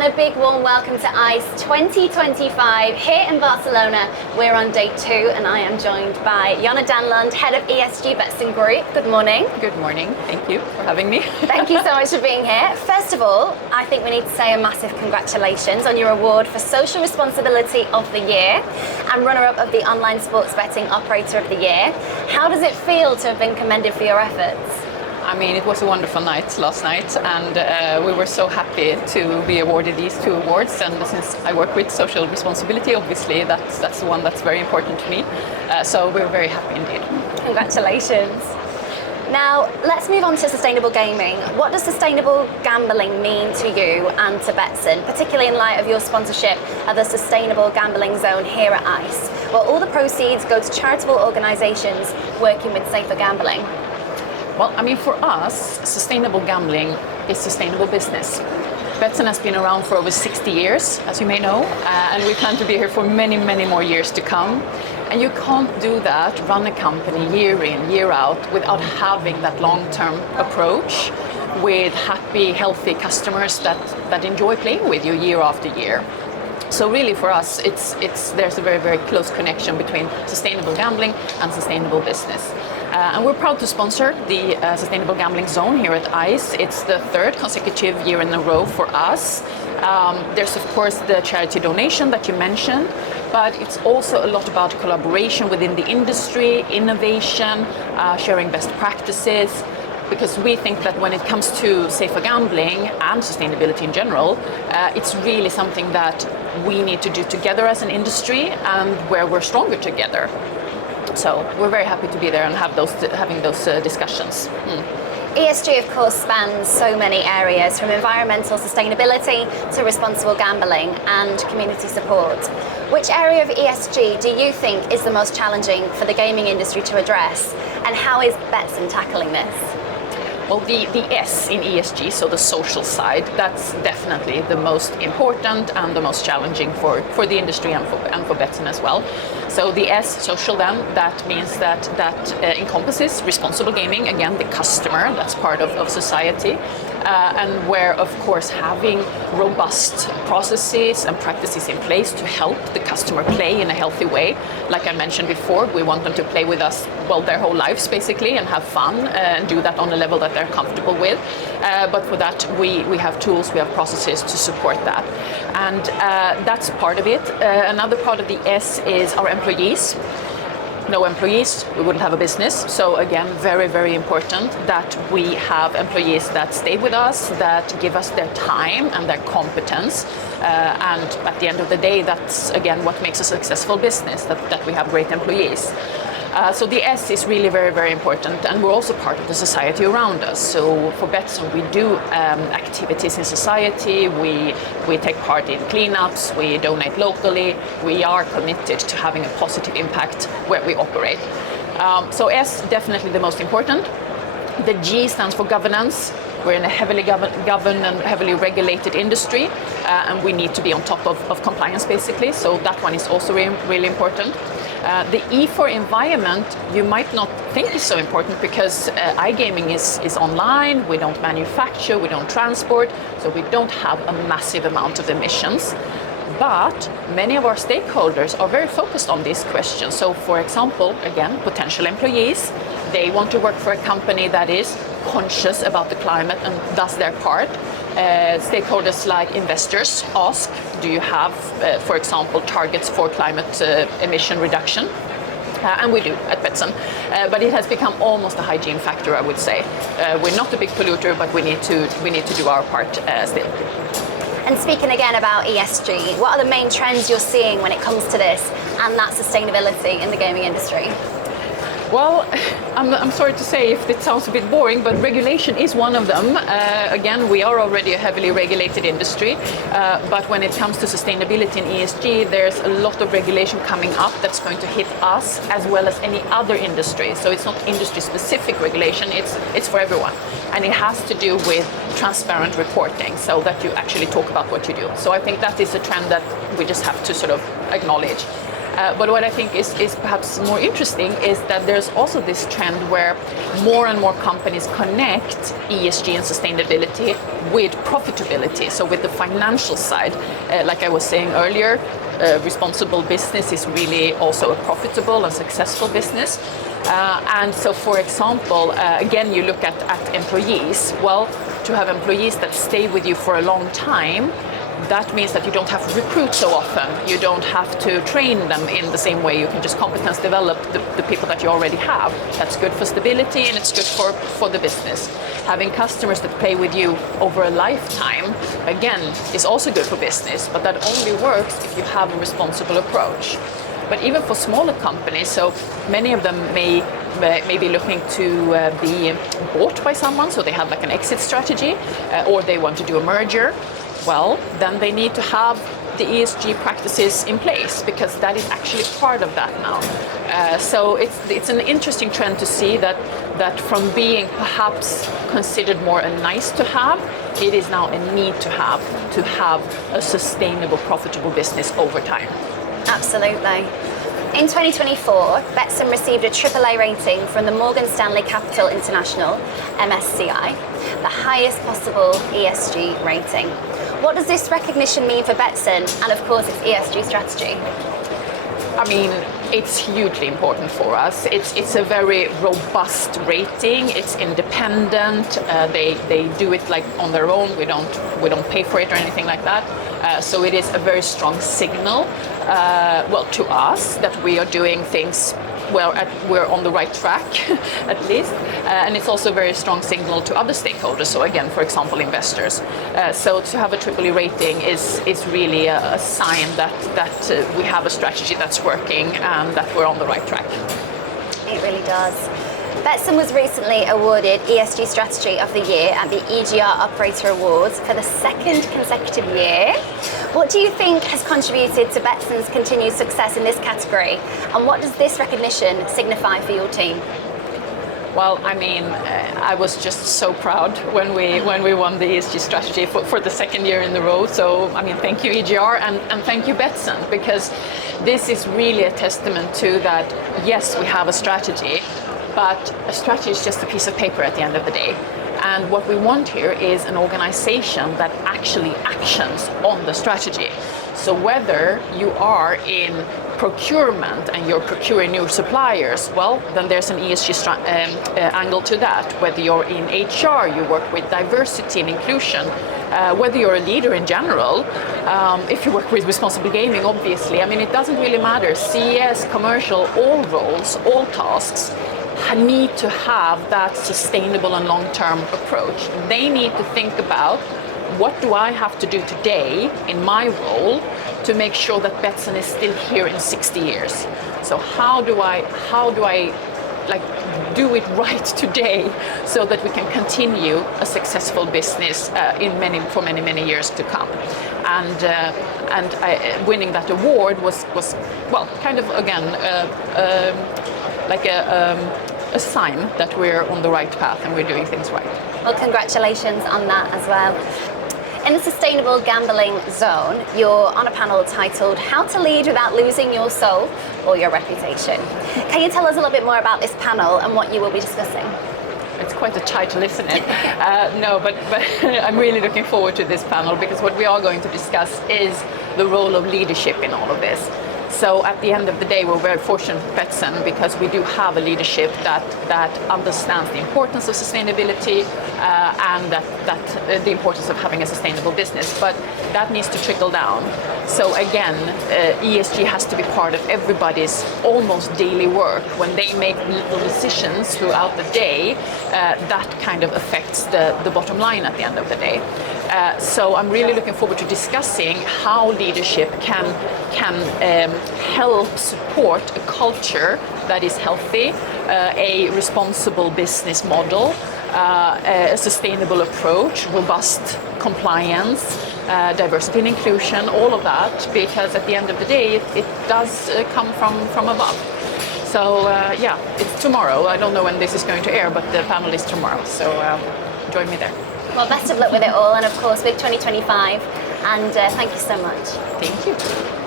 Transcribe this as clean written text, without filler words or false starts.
And a big warm welcome to ICE 2025 here in Barcelona. We're on day 2 and I am joined by Jonna Danlund, Head of ESG Betsson Group. Good morning. Good morning. Thank you for having me. Thank you so much for being here. First of all, I think we need to say a massive congratulations on your award for Social Responsibility of the Year and runner-up of the Online Sports Betting Operator of the Year. How does it feel to have been commended for your efforts? I mean, it was a wonderful night last night, and we were so happy to be awarded these 2 awards. And since I work with social responsibility, obviously that's the one that's very important to me. So we're very happy indeed. Congratulations. Now, let's move on to sustainable gaming. What does sustainable gambling mean to you and to Betsson, particularly in light of your sponsorship of the Sustainable Gambling Zone here at ICE, where all the proceeds go to charitable organisations working with safer gambling? Well, I mean, for us, sustainable gambling is sustainable business. Betsson has been around for over 60 years, as you may know, and we plan to be here for many, many more years to come. And you can't do that, run a company year in, year out, without having that long-term approach with happy, healthy customers that enjoy playing with you year after year. So really for us, there's a very, very close connection between sustainable gambling and sustainable business. And we're proud to sponsor the Sustainable Gambling Zone here at ICE. It's the 3rd consecutive year in a row for us. There's of course the charity donation that you mentioned, but it's also a lot about collaboration within the industry, innovation, sharing best practices, because we think that when it comes to safer gambling and sustainability in general, it's really something that we need to do together as an industry and where we're stronger together. So we're very happy to be there and having those discussions. ESG, of course, spans so many areas, from environmental sustainability to responsible gambling and community support. Which area of ESG do you think is the most challenging for the gaming industry to address, and how is Betsson tackling this? Well, the S in ESG, so the social side, that's definitely the most important and the most challenging for the industry and for Betsson as well. So the S, social, then, that means that encompasses responsible gaming, again, the customer, that's part of society, and where, of course, having robust processes and practices in place to help the customer play in a healthy way. Like I mentioned before, we want them to play with us, well, their whole lives, basically, and have fun and do that on a level that they're comfortable with. But for that, we have tools, we have processes to support that. And that's part of it. Another part of the S is our employees. No employees, we wouldn't have a business. So again, very, very important that we have employees that stay with us, that give us their time and their competence. And at the end of the day, that's again what makes a successful business, that we have great employees. So the S is really very, very important, and we're also part of the society around us. So for Betsson, we do activities in society, we take part in cleanups, we donate locally, we are committed to having a positive impact where we operate. So S, definitely the most important. The G stands for governance. We're in a heavily governed and heavily regulated industry, and we need to be on top of compliance, basically. So that one is also really important. The E for environment, you might not think is so important because iGaming is online, we don't manufacture, we don't transport, so we don't have a massive amount of emissions. But many of our stakeholders are very focused on these questions. So for example, again, potential employees, they want to work for a company that is conscious about the climate and does their part. Stakeholders like investors ask, do you have, for example, targets for climate emission reduction? And we do at Betsson, but it has become almost a hygiene factor, I would say. We're not a big polluter, but we need to do our part still. And speaking again about ESG, what are the main trends you're seeing when it comes to this and that sustainability in the gaming industry? Well, I'm sorry to say if it sounds a bit boring, but regulation is one of them. Again, we are already a heavily regulated industry, but when it comes to sustainability and ESG, there's a lot of regulation coming up that's going to hit us as well as any other industry. So it's not industry-specific regulation, it's for everyone. And it has to do with transparent reporting, so that you actually talk about what you do. So I think that is a trend that we just have to sort of acknowledge. But what I think is perhaps more interesting is that there's also this trend where more and more companies connect ESG and sustainability with profitability, so with the financial side. Like I was saying earlier, responsible business is really also a profitable and successful business. And so, for example, again, you look at employees. Well, to have employees that stay with you for a long time, that means that you don't have to recruit so often. You don't have to train them in the same way. You can just competence develop the people that you already have. That's good for stability and it's good for the business. Having customers that play with you over a lifetime, again, is also good for business, but that only works if you have a responsible approach. But even for smaller companies, so many of them may be looking to be bought by someone, so they have like an exit strategy, or they want to do a merger. Well, then they need to have the ESG practices in place, because that is actually part of that now. So it's an interesting trend to see that from being perhaps considered more a nice to have, it is now a need to have a sustainable, profitable business over time. Absolutely. In 2024, Betsson received a AAA rating from the Morgan Stanley Capital International, MSCI, the highest possible ESG rating. What does this recognition mean for Betsson and, of course, its ESG strategy? I mean, it's hugely important for us. It's a very robust rating. It's independent. They do it like on their own. We don't pay for it or anything like that. So it is a very strong signal, to us that we are doing things well. We're on the right track, at least. And it's also a very strong signal to other stakeholders. So again, for example, investors. So to have a AAA rating is really a sign that we have a strategy that's working and that we're on the right track. It really does. Betsson was recently awarded ESG Strategy of the Year at the EGR Operator Awards for the second consecutive year. What do you think has contributed to Betsson's continued success in this category, and what does this recognition signify for your team? Well, I mean, I was just so proud when we won the ESG strategy for the second year in a row. So, I mean, thank you EGR and thank you Betsson, because this is really a testament to that. Yes, we have a strategy, but a strategy is just a piece of paper at the end of the day. And what we want here is an organization that actually actions on the strategy. So whether you are in procurement and you're procuring new suppliers, well, then there's an ESG angle to that. Whether you're in HR, you work with diversity and inclusion. Whether you're a leader in general, if you work with responsible gaming, obviously, I mean, it doesn't really matter. CES, commercial, all roles, all tasks need to have that sustainable and long-term approach. They need to think about, what do I have to do today in my role to make sure that Betsson is still here in 60 years? So how do I do it right today so that we can continue a successful business for many years to come? And winning that award was well, kind of again a sign that we're on the right path and we're doing things right. Well, congratulations on that as well. In the sustainable gambling zone, you're on a panel titled How to Lead Without Losing Your Soul or Your Reputation. Can you tell us a little bit more about this panel and what you will be discussing? It's quite a title, isn't it? No, but I'm really looking forward to this panel, because what we are going to discuss is the role of leadership in all of this. So at the end of the day, we're very fortunate at Betsson because we do have a leadership that understands the importance of sustainability and that the importance of having a sustainable business. But that needs to trickle down. So again, ESG has to be part of everybody's almost daily work. When they make little decisions throughout the day, that kind of affects the bottom line at the end of the day. So I'm really looking forward to discussing how leadership can help support a culture that is healthy, a responsible business model, a sustainable approach, robust compliance, diversity and inclusion, all of that, because at the end of the day, it does come from above. So yeah, it's tomorrow. I don't know when this is going to air, but the panel is tomorrow, so join me there. Well, best of luck with it all, and of course, big 2025, and thank you so much. Thank you.